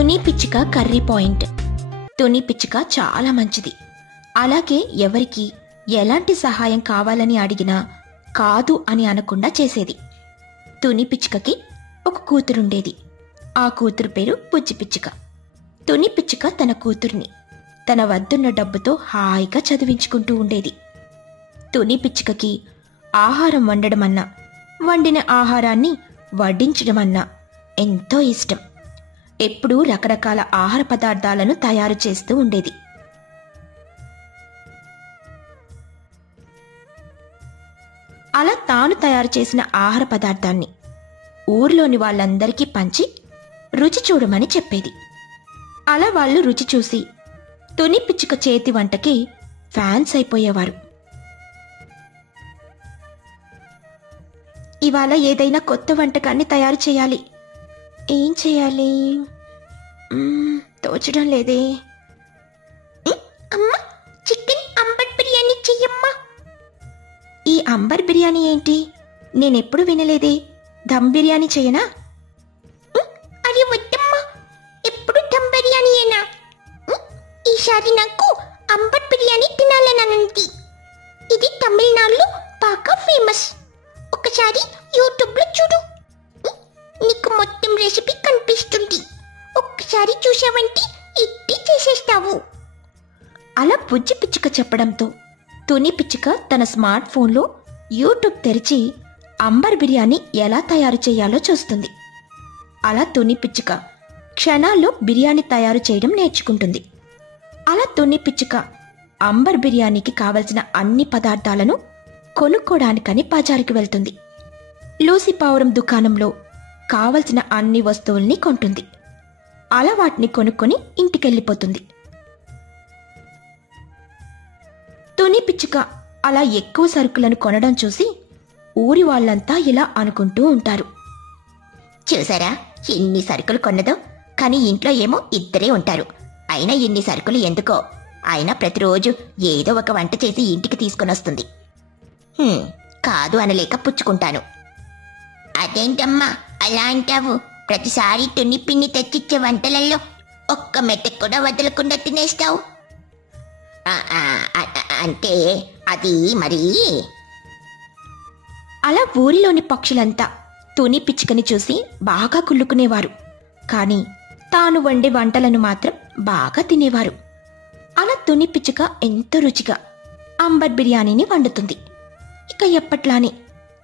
తుని పిచ్చుక curry point. Tuni పిచ్చుక చాలా మంచిది. అలాగే ఎవరికి ఎలాంటి సహాయం కావాలని అడిగినా కాదు అని అనకుండా చేసేది. తుని పిచ్చుకకి ఒక కూతురుండేది. ఆ కూతురు పేరు బుజ్జి పిచ్చుక. తుని పిచ్చుక తన కూతుర్ని తన వద్దున్న డబ్బుతో హాయిగా చదివించుకుంటూ ఉండేది. తుని పిచ్చుకకి ఆహారం వండడమన్నా, వండిన ఆహారాన్ని వడ్డించడమన్నా ఎంతో ఇష్టం. ఎప్పుడూ రకరకాల ఆహార పదార్థాలను తయారు చేస్తూ ఉండేది. అలా తాను తయారు చేసిన ఆహార పదార్థాన్ని ఊర్లోని వాళ్ళందరికీ పంచి రుచి చూడమని చెప్పేది. అలా వాళ్ళు రుచి చూసి తుని పిచ్చుక చేతి వంటకి ఫ్యాన్స్ అయిపోయేవారు. ఇవాళ ఏదైనా కొత్త వంటకాన్ని తయారు చేయాలి. ఏం చేయాలి? తోచడం లేదే. అమ్మా, చికెన్ అంబర్ బిర్యానీ చెయ్యమ్మా. ఈ అంబర్ బిర్యానీ ఏంటి? నేనెప్పుడు వినలేదే. దమ్ బిర్యానీ చెయ్యనా? అది వద్దమ్మా, ఎప్పుడు దమ్ బిర్యానీయేనా? ఈసారి నాకు అంబర్ బిర్యానీ తినాలనంది. ఇది తమిళనాడులో బాగా ఫేమస్. ఒకసారి యూట్యూబ్లో చూడు, నీకు మొత్తం రెసిపీ కనిపిస్తుంది. ఒక్కసారి చూసావంటే ఇట్టే చేసేస్తావు. అలా బుజ్జి పిచ్చుక చెప్పడంతో తుని పిచ్చుక తన స్మార్ట్ ఫోన్లో యూట్యూబ్ తెరిచి అంబర్ బిర్యానీ ఎలా తయారు చేయాలో చూస్తుంది. అలా తుని పిచ్చుక క్షణాల్లో బిర్యానీ తయారు చేయడం నేర్చుకుంటుంది. అలా తుని పిచ్చుక అంబర్ బిర్యానీకి కావలసిన అన్ని పదార్థాలను కొనుక్కోడానికని బజారుకి వెళ్తుంది. లూసి పావురం దుకాణంలో కావలసిన అన్ని వస్తువుల్ని కొంటుంది. అలా వాటిని కొనుక్కొని ఇంటికెళ్ళిపోతుంది. తుని పిచ్చుక అలా ఎక్కువ సరుకులను కొనడం చూసి ఊరి వాళ్ళంతా ఇలా అనుకుంటూ ఉంటారు. చూసారా, ఎన్ని సరుకులు కొన్నదో. కానీ ఇంట్లో ఏమో ఇద్దరే ఉంటారు. అయినా ఇన్ని సరుకులు ఎందుకో. అయినా ప్రతిరోజు ఏదో ఒక వంట చేసి ఇంటికి తీసుకుని వస్తుంది. కాదు అనలేక పుచ్చుకుంటాను. అదేంటమ్మా అలా అంటావు? ప్రతిసారి తుని పిన్ని తెచ్చిచ్చే వంటలలో ఒక్క మెత్తకు కూడా వదలకుండా తినేస్తావు. అంటే అది మరి. అలా ఊరిలోని పక్షులంతా తుని పిచ్చుకని చూసి బాగా కుళ్ళుకునేవారు. కానీ తాను వండే వంటలను మాత్రం బాగా తినేవారు. అలా తుని పిచ్చుక ఎంతో రుచిగా అంబర్ బిర్యానీని వండుతుంది. ఇక ఎప్పట్లానే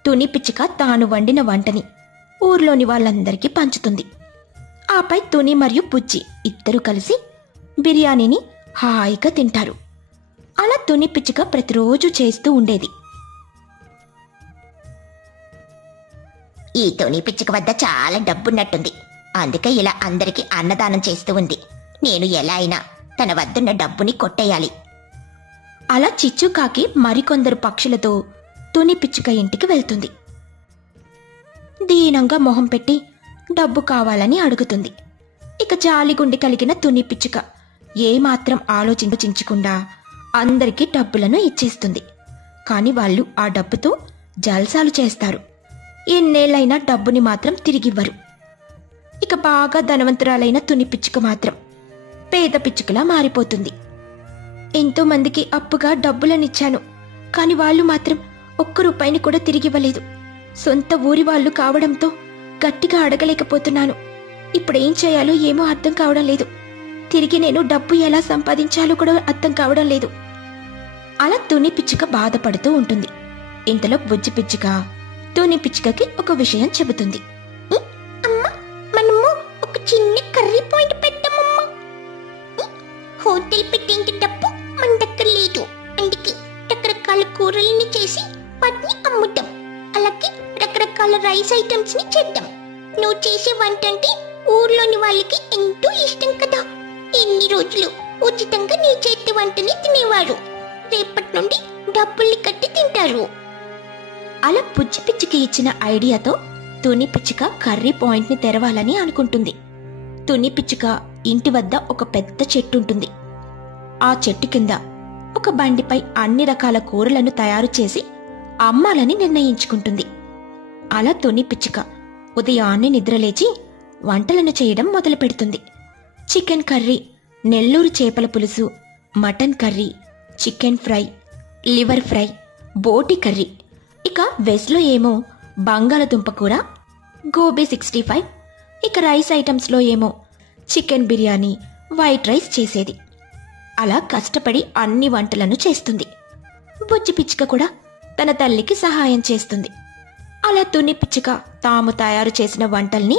తుని పిచ్చుక తాను వండిన వంటని ఊర్లోని వాళ్ళందరికీ పంచుతుంది. ఆపై తుని మరియు బుజ్జి ఇద్దరూ కలిసి బిర్యానీని హాయిగా తింటారు. అలా తుని పిచ్చుక ప్రతిరోజు చేస్తూ ఉండేది. ఈ తుని పిచ్చుక వద్ద చాలా డబ్బున్నట్టుంది. అందుకే ఇలా అందరికీ అన్నదానం చేస్తూ ఉంది. నేను ఎలా అయినా తన వద్దున్న డబ్బుని కొట్టేయాలి. అలా చిచ్చుకాకి మరికొందరు పక్షులతో తుని పిచ్చుక ఇంటికి వెళ్తుంది. దీనంగా మొహం పెట్టి డబ్బు కావాలని అడుగుతుంది. ఇక జాలిగుండి కలిగిన తుని పిచ్చుక ఏమాత్రం ఆలోచించకుండా అందరికీ డబ్బులను ఇచ్చేస్తుంది. కాని వాళ్ళు ఆ డబ్బుతో జల్సాలు చేస్తారు. ఎన్నేళ్లైనా డబ్బుని మాత్రం తిరిగివ్వరు. ఇక బాగా ధనవంతురాలైన తుని పిచ్చుక మాత్రం పేద పిచ్చుకలా మారిపోతుంది. ఎంతో మందికి అప్పుగా డబ్బులనిచ్చాను, కాని వాళ్ళు మాత్రం ఒక్క రూపాయిని కూడా తిరిగివ్వలేదు. సొంత ఊరి వాళ్ళు కావడంతో గట్టిగా అడగలేకపోతున్నాను. ఇప్పుడేం చేయాలో ఏమో అర్థం కావడం లేదు. తిరిగి నేను డబ్బు ఎలా సంపాదించాలో కూడా అర్థం కావడం లేదు. అలా తుని పిచ్చుక బాధపడుతూ ఉంటుంది. ఇంతలో బుజ్జి పిచ్చుక తుని పిచ్చుకకి ఒక విషయం చెబుతుంది. అమ్మా, మనము ఒక చిన్న కర్రీ పాయింట్ పెట్టామమ్మా. హోటల్ పెట్టేంత డబ్బు మన దగ్గర లేదు. అందుకే రకరకాల కూరల్ని చేసి వాటిని అమ్ముతాం. అలాగే రకరకాల రైస్ ఐటమ్స్ ని చేద్దాం. నువ్వు చేసే వంట అంటే ఊర్లోని వాళ్ళకి ఎంతో ఇష్టం కదా. ఎన్ని రోజులు ఉచితంగా నీ చేతి వంటని తినేవారు. రేపటి నుండి డబ్బుల్ని కట్టి తింటారు. అలా బుజ్జి పిచ్చుకి ఇచ్చిన ఐడియాతో తుని పిచ్చుక కర్రీ పాయింట్ ని తెరవాలని అనుకుంటుంది. తుని పిచ్చుక ఇంటి వద్ద ఒక పెద్ద చెట్టు ఉంటుంది. ఆ చెట్టు కింద ఒక బండిపై అన్ని రకాల కూరలను తయారు చేసి అమ్మాలని నిర్ణయించుకుంటుంది. అలా తుని పిచ్చుక ఉదయాన్నే నిద్రలేచి వంటలను చేయడం మొదలు పెడుతుంది. చికెన్ కర్రీ, నెల్లూరు చేపల పులుసు, mutton curry, chicken fry, liver fry, బోటి కర్రీ. ఇక వెజ్లో ఏమో బంగాళదుంప కూర, గోబీ 65. ఇక రైస్ ఐటమ్స్లో ఏమో చికెన్ బిర్యానీ, వైట్ రైస్ చేసేది. అలా కష్టపడి అన్ని వంటలను చేస్తుంది. బుజ్జి పిచ్చుక కూడా తన తల్లికి సహాయం చేస్తుంది. అలా తుని పిచ్చుక తాము తయారు చేసిన వంటల్ని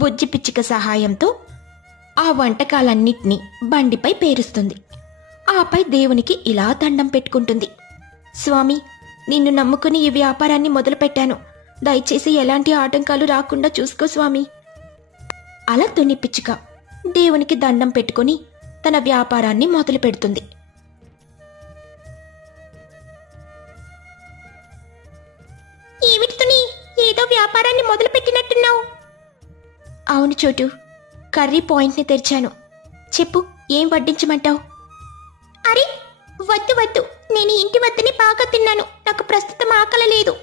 బుజ్జి పిచ్చుక సహాయంతో ఆ వంటకాలన్నిటినీ బండిపై పేరుస్తుంది. ఆపై దేవునికి ఇలా దండం పెట్టుకుంటుంది. స్వామి, నిన్ను నమ్ముకుని ఈ వ్యాపారాన్ని మొదలుపెట్టాను. దయచేసి ఎలాంటి ఆటంకాలు రాకుండా చూసుకో స్వామి. అలా తుని పిచ్చుక దేవునికి దండం పెట్టుకుని తన వ్యాపారాన్ని మొదలు పెడుతుంది. ఏమిటి తుని, ఏదో వ్యాపారాన్ని మొదలు పెట్టినట్టున్నావు? అవును చోటు, కర్రీ పాయింట్ని తెరిచాను. చెప్పు, ఏం వడ్డించమంటావు? అరే వద్దు వద్దు, నేను ఇంటి వద్దనే బాగా తిన్నాను. నాకు ప్రస్తుతం ఆకలి లేదు.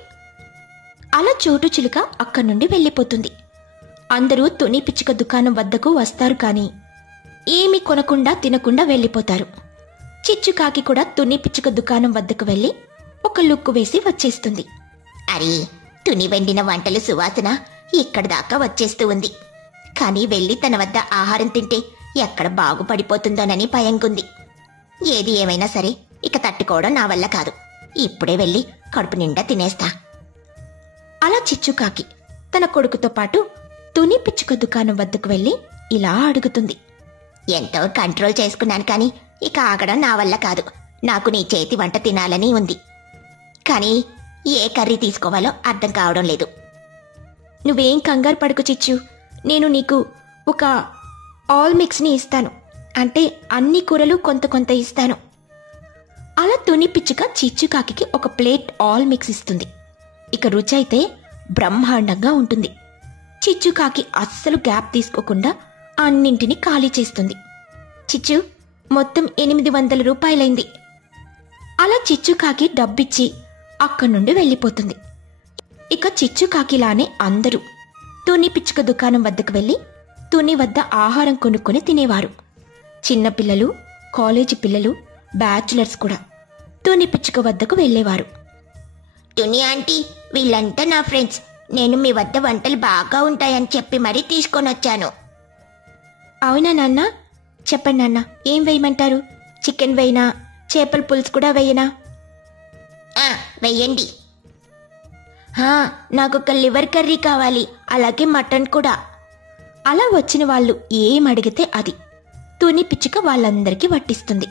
అలా చోటు చిలుక అక్కడి నుండి వెళ్ళిపోతుంది. అందరూ తుని పిచ్చుక దుకాణం వద్దకు వస్తారు, కానీ ఏమీ కొనకుండా తినకుండా వెళ్ళిపోతారు. చిచ్చుకాకి కూడా తుని పిచ్చుక దుకాణం వద్దకు వెళ్ళి ఒక లుక్కు వేసి వచ్చేస్తుంది. అరే, తుని వండిన వంటలు సువాసన ఇక్కడ దాకా వచ్చేస్తూ ఉంది. కానీ వెళ్ళి తన వద్ద ఆహారం తింటే ఎక్కడ బాగుపడిపోతుందోనని భయంగుంది. ఏది ఏమైనా సరే ఇక తట్టుకోవడం నా వల్ల కాదు. ఇప్పుడే వెళ్ళి కడుపు నిండా తినేస్తా. అలా చిచ్చుకాకి తన కొడుకుతో పాటు తుని పిచ్చుక దుకాణం వద్దకు వెళ్ళి ఇలా అడుగుతుంది. ఎంతో కంట్రోల్ చేసుకున్నాను, కానీ ఇక ఆగడం నా వల్ల కాదు. నాకు నీ చేతి వంట తినాలని ఉంది, కానీ ఏ కర్రీ తీసుకోవాలో అర్థం కావడం లేదు. నువ్వేం కంగారు పడుకు చిచ్చు, నేను నీకు ఒక ఆల్ మిక్స్ని ఇస్తాను. అంటే అన్ని కూరలు కొంత కొంత ఇస్తాను. అలా తుని పిచ్చుక చిచ్చుకాకి ఒక ప్లేట్ ఆల్ మిక్స్ ఇస్తుంది. ఇక రుచి అయితే బ్రహ్మాండంగా ఉంటుంది. చిచ్చుకాకి అస్సలు గ్యాప్ తీసుకోకుండా అన్నింటినీ ఖాళీ చేస్తుంది. చిచ్చు, మొత్తం 800 రూపాయలైంది. అలా చిచ్చుకాకి డబ్బిచ్చి అక్కడి నుండి వెళ్ళిపోతుంది. ఇక చిచ్చుకాకిలానే అందరూ తుని పిచ్చుక దుకాణం వద్దకు వెళ్ళి తుని వద్ద ఆహారం కొనుక్కొని తినేవారు. చిన్నపిల్లలు, కాలేజీ పిల్లలు, బ్యాచులర్స్ కూడా తుని పిచ్చుక వద్దకు వెళ్ళేవారు. తుని ఆంటీ, వీళ్ళంతా నా ఫ్రెండ్స్. నేను మీ వద్ద వంటలు బాగా ఉంటాయని చెప్పి మరీ తీసుకొని వచ్చాను. అవునా నాన్న? చెప్పండి నాన్న, ఏం వేయమంటారు? చికెన్ వేయనా? చేపల పులుసు కూడా వేయనా? వెయ్యండి. నాకొక లివర్ కర్రీ కావాలి, అలాగే మటన్ కూడా. అలా వచ్చిన వాళ్ళు ఏం అడిగితే అది తుని పిచ్చుక వాళ్ళందరికీ వడ్డిస్తుంది.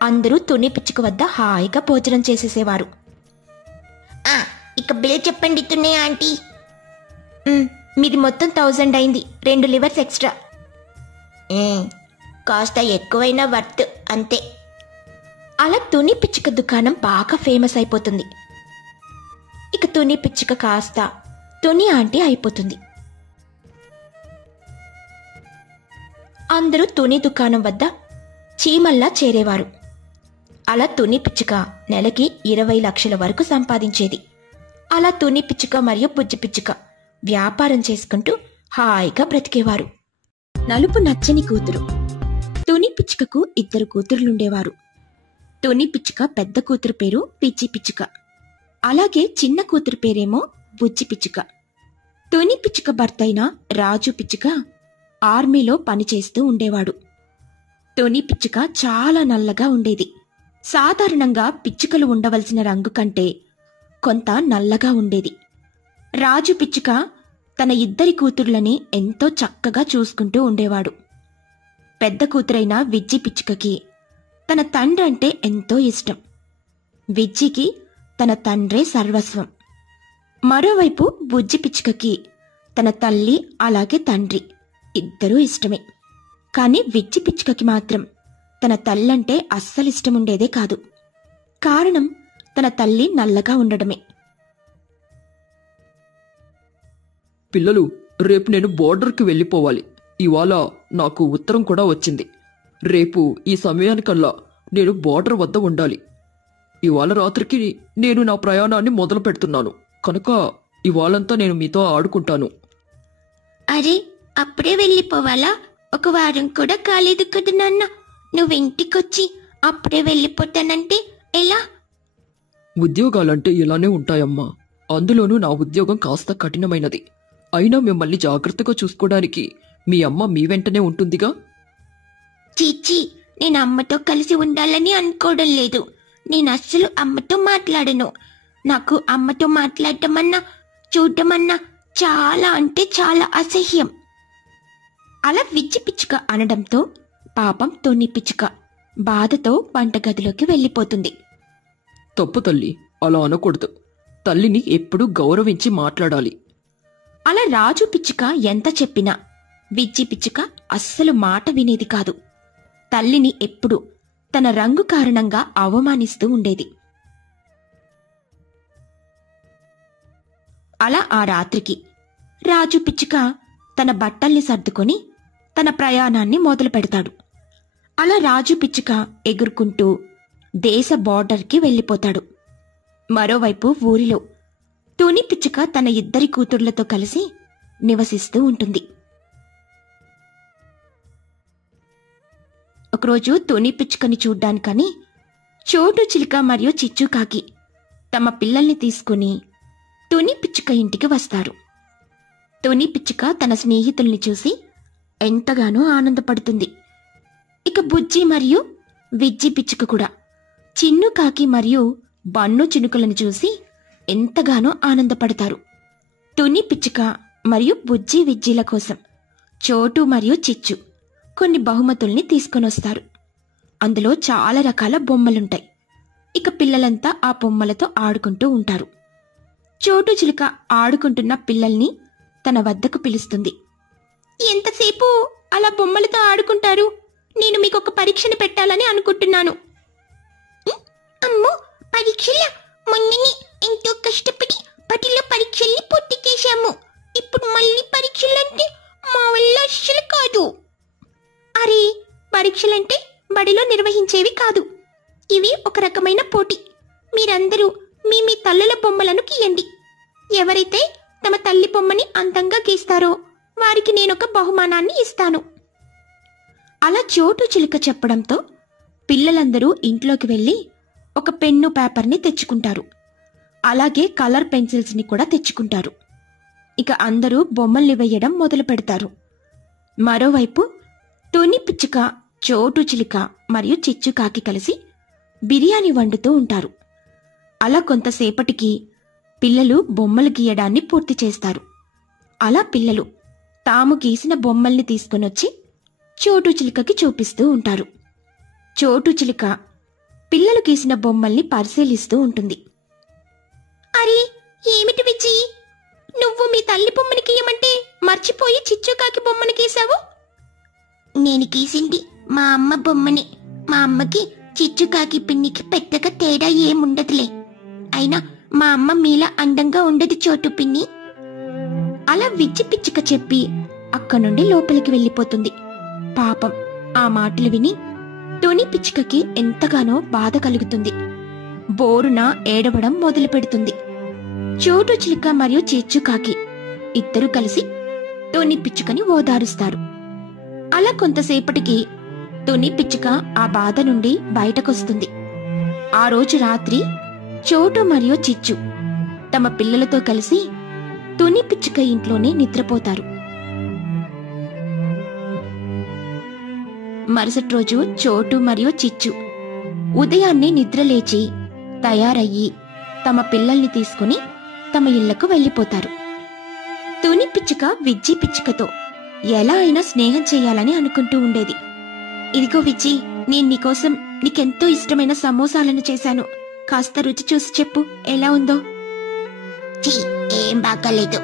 అందరూ తుని పిచ్చుక వద్ద హాయిగా భోజనం చేసేసేవారు. ఇక బిల్ చెప్పండి తుని ఆంటీ. మీది మొత్తం 1000 అయింది. 2 లివర్స్ ఎక్స్ట్రా. కాస్త ఎక్కువైనా వర్త్ అంతే. అలా తుని పిచ్చుక దుకాణం బాగా ఫేమస్ అయిపోతుంది. ఇక తుని పిచ్చుక కాస్త తుని ఆంటీ అయిపోతుంది. అందరూ తుని దుకాణం వద్ద చీమల్లా చేరేవారు. అలా తుని పిచ్చుక నెలకి 20 లక్షల వరకు సంపాదించేది. అలా తుని పిచ్చుక మరియు బుజ్జి పిచ్చుక వ్యాపారం చేసుకుంటూ హాయిగా బ్రతికేవారు. నలుపు నచ్చని కూతురు. తుని పిచ్చుకకు 2 కూతుర్లుండేవారు. తుని పిచ్చుక పెద్ద కూతురు పేరు పిచ్చి పిచ్చుక, అలాగే చిన్న కూతురు పేరేమో బుజ్జి పిచ్చుక. తుని పిచ్చుక భర్త అయిన రాజు పిచ్చుక ఆర్మీలో పనిచేస్తూ ఉండేవాడు. తుని పిచ్చుక చాలా నల్లగా ఉండేది. సాధారణంగా పిచ్చుకలు ఉండవలసిన రంగు కంటే కొంత నల్లగా ఉండేది. రాజు పిచ్చుక తన 2 కూతుర్లని ఎంతో చక్కగా చూసుకుంటూ ఉండేవాడు. పెద్ద కూతురైన విజ్జి పిచ్చుకకి తన తండ్రి అంటే ఎంతో ఇష్టం. విజ్జికి తన తండ్రే సర్వస్వం. మరోవైపు బుజ్జి పిచ్చుకకి తన తల్లి అలాగే తండ్రి ఇద్దరూ ఇష్టమే. కాని విజ్జి పిచ్చుకకి మాత్రం తన తల్లంటే అస్సలిష్టముండేదే కాదు. కారణం తన తల్లి నల్లగా ఉండడమే. పిల్లలు, రేపు నేను బోర్డర్కి వెళ్ళిపోవాలి. ఇవాళ నాకు ఉత్తరం కూడా వచ్చింది. రేపు ఈ సమయానికల్లా నేను బోర్డర్ వద్ద ఉండాలి. ఇవాళ రాత్రికి నేను నా ప్రయాణాన్ని మొదలు పెడుతున్నాను కనుక ఇవాళంతా నేను మీతో ఆడుకుంటాను. అరే, అప్పుడే వెళ్ళిపోవాలా? ఒక వారం కూడా కాలేదు కదా నాన్న. నువ్వింటికొచ్చి అప్పుడే వెళ్ళిపోతానంటే ఎలా? ఉద్యోగాలంటే ఇలానే ఉంటాయమ్మా. అందులోనూ నా ఉద్యోగం కాస్త కఠినమైనది. అయినా మిమ్మల్ని జాగ్రత్తగా చూసుకోవడానికి మీ అమ్మ మీ వెంటనే ఉంటుందిగా. చీచి, నేను అమ్మతో కలిసి ఉండాలని అనుకోవడం లేదు. నేను అస్సలు అమ్మతో మాట్లాడను. నాకు అమ్మతో మాట్లాడటమన్నా చూడటమన్నా చాలా అంటే చాలా అసహ్యం. అలా విజ్జి పిచ్చుక అనడంతో పాపం తుని పిచ్చుక బాధతో వంటగదిలోకి వెళ్ళిపోతుంది. తప్పు తల్లి, అలా అనకూడదు. తల్లిని ఎప్పుడూ గౌరవించి మాట్లాడాలి. అలా రాజు పిచ్చుక ఎంత చెప్పినా విజ్జి పిచ్చుక అస్సలు మాట వినేది కాదు. తల్లిని ఎప్పుడూ తన రంగు కారణంగా అవమానిస్తూ ఉండేది. అలా ఆ రాత్రికి రాజు పిచ్చుక తన బట్టల్ని సర్దుకొని తన ప్రయాణాన్ని మొదలు పెడతాడు. అలా రాజు పిచ్చుక ఎగురుకుంటూ దేశ బార్డర్కి వెళ్ళిపోతాడు. మరోవైపు ఊరిలో తుని పిచ్చుక తన ఇద్దరి కూతుర్లతో కలిసి నివసిస్తూ ఉంటుంది. ఒకరోజు తుని పిచ్చుకని చూడ్డానికని చోటు చిలుక మరియు చిచ్చుకాకి తమ పిల్లల్ని తీసుకుని తుని పిచ్చుక ఇంటికి వస్తారు. తుని పిచ్చుక తన స్నేహితుల్ని చూసి ఎంతగానో ఆనందపడుతుంది. ఇక బుజ్జి మరియు విజ్జి పిచ్చుక కూడా చిన్ను కాకి మరియు బన్ను చినుకులను చూసి ఎంతగానో ఆనందపడతారు. తుని పిచ్చుక మరియు బుజ్జి విజ్జిల కోసం చోటు మరియు చిచ్చు కొన్ని బహుమతుల్ని తీసుకొనొస్తారు. అందులో చాలా రకాల బొమ్మలుంటాయి. ఇక పిల్లలంతా ఆ బొమ్మలతో ఆడుకుంటూ ఉంటారు. చోటు చిలుక ఆడుకుంటున్న పిల్లల్ని తన వద్దకు పిలుస్తుంది. ఎంతసేపు అలా బొమ్మలతో ఆడుకుంటారు? నేను మీకు ఒక పరీక్షను పెట్టాలని అనుకుంటున్నాను. అమ్మో, పరీక్షల? మొన్ననే ఎంతో కష్టపడి బడిలో పరీక్షల్ని పూర్తి చేశాము. ఇప్పుడు మళ్ళీ పరీక్షలంటే మా వల్ల అస్సలు కాదు. అరే, పరీక్షలంటే బడిలో నిర్వహించేవి కాదు. ఇవి ఒక రకమైన పోటీ. మీరందరూ మీ మీ తల్లుల బొమ్మలను గీయండి. ఎవరైతే తమ తల్లి బొమ్మని అందంగా గీస్తారో వారికి నేనొక బహుమానాన్ని ఇస్తాను. అలా చోటు చిలుక చెప్పడంతో పిల్లలందరూ ఇంట్లోకి వెళ్ళి ఒక పెన్ను పేపర్ని తెచ్చుకుంటారు. అలాగే కలర్ పెన్సిల్స్ని కూడా తెచ్చుకుంటారు. ఇక అందరూ బొమ్మల్ని వేయడం మొదలు పెడతారు. మరోవైపు తుని పిచ్చుక, చోటు చిలుక మరియు చిచ్చుకాకి కలిసి బిర్యానీ వండుతూ ఉంటారు. అలా కొంతసేపటికి పిల్లలు బొమ్మలు గీయడాన్ని పూర్తి చేస్తారు. అలా పిల్లలు తాము గీసిన బొమ్మల్ని తీసుకునొచ్చి చోటు చిలుకకి చూపిస్తూ ఉంటారు. చోటు చిలుక పిల్లలు గీసిన బొమ్మల్ని పరిశీలిస్తూ ఉంటుంది. అరే, ఏమిటి విజి, నువ్వు మీ తల్లి బొమ్మని గీయమంటే మర్చిపోయి చిచ్చుకాకి బొమ్మని గీసావు? నేను గీసింది మా అమ్మ బొమ్మని. మా అమ్మకి చిచ్చుకాకి పిన్నికి పెద్దగా తేడా ఏముండదులే. అయినా మా అమ్మ మీలా అందంగా ఉండదు చోటు పిన్ని. అలా విజ్జి పిచ్చుక చెప్పి అక్కడి నుండి లోపలికి వెళ్ళిపోతుంది. పాపం ఆ మాటలు విని తుని పిచ్చుకకి ఎంతగానో బాధ కలుగుతుంది. బోరున ఏడవడం మొదలు పెడుతుంది. చోటు చిలుక మరియు చిచ్చుకాకి ఇద్దరూ కలిసి తుని పిచ్చుకని ఓదారుస్తారు. అలా కొంతసేపటికి తుని పిచ్చుక ఆ బాధ నుండి బయటకొస్తుంది. ఆ రోజు రాత్రి చోటు మరియు చిచ్చు తమ పిల్లలతో కలిసి తుని పిచ్చుక ఇంట్లోనే నిద్రపోతారు. మరుసటి రోజు చోటు మరియు చిచ్చు ఉదయాన్నే నిద్రలేచి తయారయ్యి తమ పిల్లల్ని తీసుకుని తమ ఇళ్లకు వెళ్ళిపోతారు. తుని పిచ్చుక విజ్జి పిచ్చుకతో ఎలా అయినా స్నేహం చేయాలని అనుకుంటూ ఉండేది. ఇదిగో విజ్జి, నేను నీకోసం నీకెంతో ఇష్టమైన సమోసాలను చేశాను. కాస్త రుచి చూసి చెప్పు ఎలా ఉందో. ఛీ, ఏం బాగాలేదు.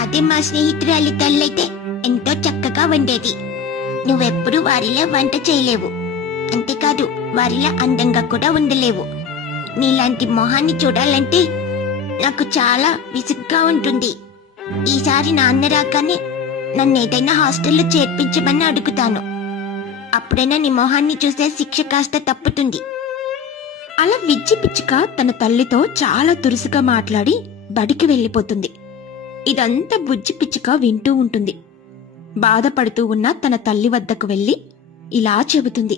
అదే మా స్నేహితురాలి తల్లైతే ఎంతో చక్కగా వండేది. నువ్వెప్పుడు వారిలా వంట చేయలేవు. అంతేకాదు, వారిలా అందంగా కూడా ఉండలేవు. నీలాంటి మొహాన్ని చూడాలంటే నాకు చాలా విసుగ్గా ఉంటుంది. ఈసారి నాన్న రాగానే నన్నేదైనా హాస్టల్లో చేర్పించమని అడుగుతాను. అప్పుడైనా నీ మొహాన్ని చూసే శిక్ష కాస్త తప్పుతుంది. అలా విజ్జి పిచ్చుక తన తల్లితో చాలా దురుసుగా మాట్లాడి బడికి వెళ్ళిపోతుంది. ఇదంతా బుజ్జి పిచ్చుక వింటూ ఉంటుంది. బాధపడుతూ ఉన్న తన తల్లి వద్దకు వెళ్లి ఇలా చెబుతుంది.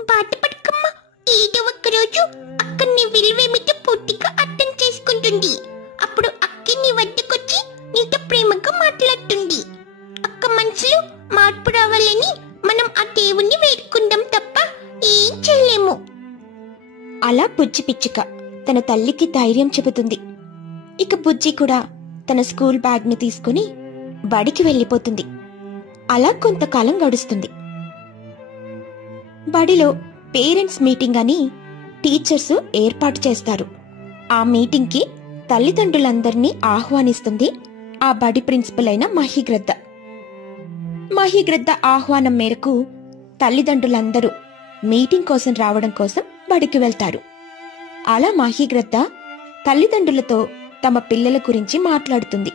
బాధపడకమ్మా, ఏదో ఒక్కరోజు అక్క నీ విలువేమిటో పూర్తిగా అర్థం చేసుకుంటుంది. అప్పుడు అక్కి నీ వద్దకొచ్చి నీతో ప్రేమగా మాట్లాడుతుంది. అక్క మనసులో మార్పు రావాలని మనం ఆ దేవుణ్ణి వేడుకుందాం తప్ప ఏం చెయ్యలేము. అలా బుజ్జి పిచ్చుక తన తల్లికి ధైర్యం చెబుతుంది. ఇక బుజ్జి కూడా తన స్కూల్ బ్యాగ్ని తీసుకుని బడికి వెళ్ళిపోతుంది. అలా కొంతకాలం గడుస్తుంది. బడిలో పేరెంట్స్ మీటింగ్ అని టీచర్స్ ఏర్పాటు చేస్తారు. ఆ మీటింగ్కి తల్లిదండ్రులందరినీ ఆహ్వానిస్తుంది ఆ బడి ప్రిన్సిపల్ అయిన మహిగ్రద్ద. మహిగ్రద్ద ఆహ్వానం మేరకు తల్లిదండ్రులందరూ మీటింగ్ కోసం రావడం కోసం బడికి వెళ్తారు. అలా మహిగ్రద్ద తల్లిదండ్రులతో తమ పిల్లల గురించి మాట్లాడుతుంది.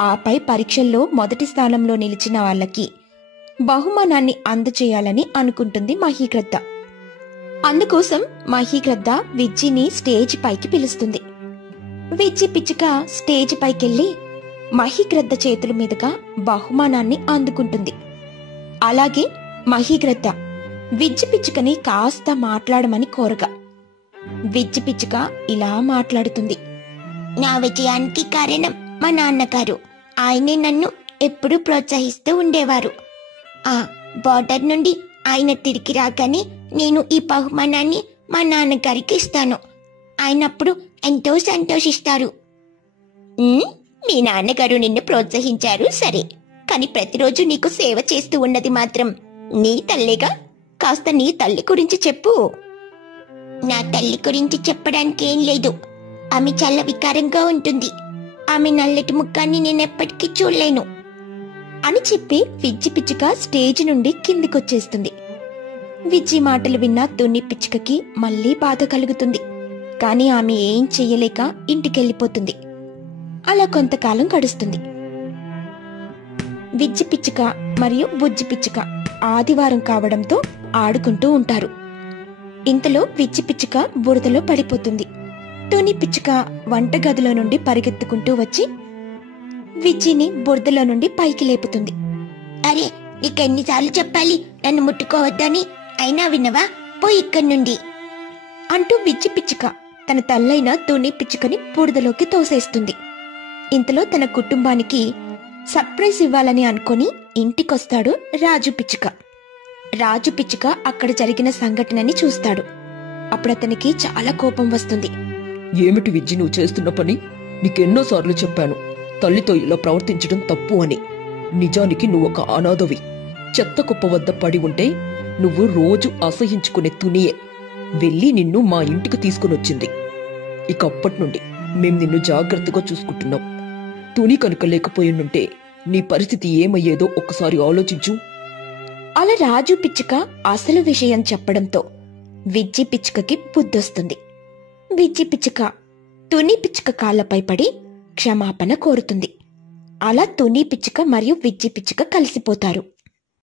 ఆపై పరీక్షల్లో మొదటి స్థానంలో నిలిచిన వాళ్ళకి బహుమానాన్ని అందచేయాలని అనుకుంటుంది మహిగ్రద్ద. అందుకోసం మహిగ్రద్ద విజ్జిని స్టేజ్ పైకి పిలుస్తుంది. విజ్జి పిచ్చుక స్టేజ్ పైకెళ్లి మహిగ్రద్ద చేతుల మీదుగా బహుమానాన్ని అందుకుంటుంది. అలాగే మహిగ్రద్ద విజ్జి పిచ్చుకని కాస్త మాట్లాడమని కోరగా విజ్జి పిచ్చుక ఇలా మాట్లాడుతుంది. నా విజయానికి కారణం మా నాన్నగారు. ఆయనే నన్ను ఎప్పుడూ ప్రోత్సహిస్తూ ఉండేవారు. ఆ బోర్డర్ నుండి ఆయన తిరిగి రాగానే నేను ఈ బహుమానాన్ని మా నాన్నగారికి ఇస్తాను. ఆయనప్పుడు ఎంతో సంతోషిస్తారు. మీ నాన్నగారు నిన్ను ప్రోత్సహించారు సరే, కాని ప్రతిరోజు నీకు సేవ చేస్తూ ఉన్నది మాత్రం నీ తల్లిగా. కాస్త నీ తల్లి గురించి చెప్పు. నా తల్లి గురించి చెప్పడానికి ఏం లేదు. ఆమె చాలా వికారంగా ఉంటుంది. ఆమె నల్లటి ముఖాన్ని నేనెప్పటికీ చూడలేను అని చెప్పి విజ్జి పిచ్చుక స్టేజ్ నుండి కిందికొచ్చేస్తుంది. విజ్జి మాటలు విన్న తుని పిచ్చుకకి మళ్లీ బాధ కలుగుతుంది. కాని ఆమె ఏం చెయ్యలేక ఇంటికెళ్ళిపోతుంది. అలా కొంతకాలం గడుస్తుంది. విజ్జి పిచ్చుక మరియు బుజ్జి పిచ్చుక ఆదివారం కావడంతో ఆడుకుంటూ ఉంటారు. ఇంతలో విజ్జి పిచ్చుక బురదలో పడిపోతుంది. తుని పిచ్చుక వంటగదిలో నుండి పరిగెత్తుకుంటూ వచ్చి విజ్జిని బురదలో నుండి పైకి లేపుతుంది. అరే, నీకెన్నిసార్లు చెప్పాలి నన్ను ముట్టుకోవద్దని? అయినా వినవా? పోయి ఇక్కడి నుండి అంటూ విజ్జి పిచ్చుక తన తల్లైన తుని పిచ్చుకని బురదలోకి తోసేస్తుంది. ఇంతలో తన కుటుంబానికి సర్ప్రైజ్ ఇవ్వాలని అనుకుని ఇంటికొస్తాడు రాజు పిచ్చుక. రాజు పిచ్చుక అక్కడ జరిగిన సంఘటనని చూస్తాడు. అప్పుడతనికి చాలా కోపం వస్తుంది. ఏమిటి విజ్జి నువ్వు చేస్తున్న పని? నీకెన్నోసార్లు చెప్పాను తల్లితో ఇలా ప్రవర్తించడం తప్పు అని. నిజానికి నువ్వొక అనాథవి. చెత్త కుప్ప వద్ద పడి ఉంటే నువ్వు రోజు అసహించుకునే తునియే వెళ్ళి నిన్ను మా ఇంటికి తీసుకునొచ్చింది. ఇక అప్పటి నుండి మేం నిన్ను జాగ్రత్తగా చూసుకుంటున్నాం. తుని కనుక లేకపోయినుంటే నీ పరిస్థితి ఏమయ్యేదో ఒక్కసారి ఆలోచించు. అలా రాజు పిచ్చుక అసలు విషయం చెప్పడంతో విజ్జి పిచ్చుకకి బుద్ధొస్తుంది. విజ్జి పిచ్చుక తుని పిచ్చుక కాళ్లపై పడి క్షమాపణ కోరుతుంది. అలా తుని పిచ్చుక మరియు విజ్జి పిచ్చుక కలిసిపోతారు.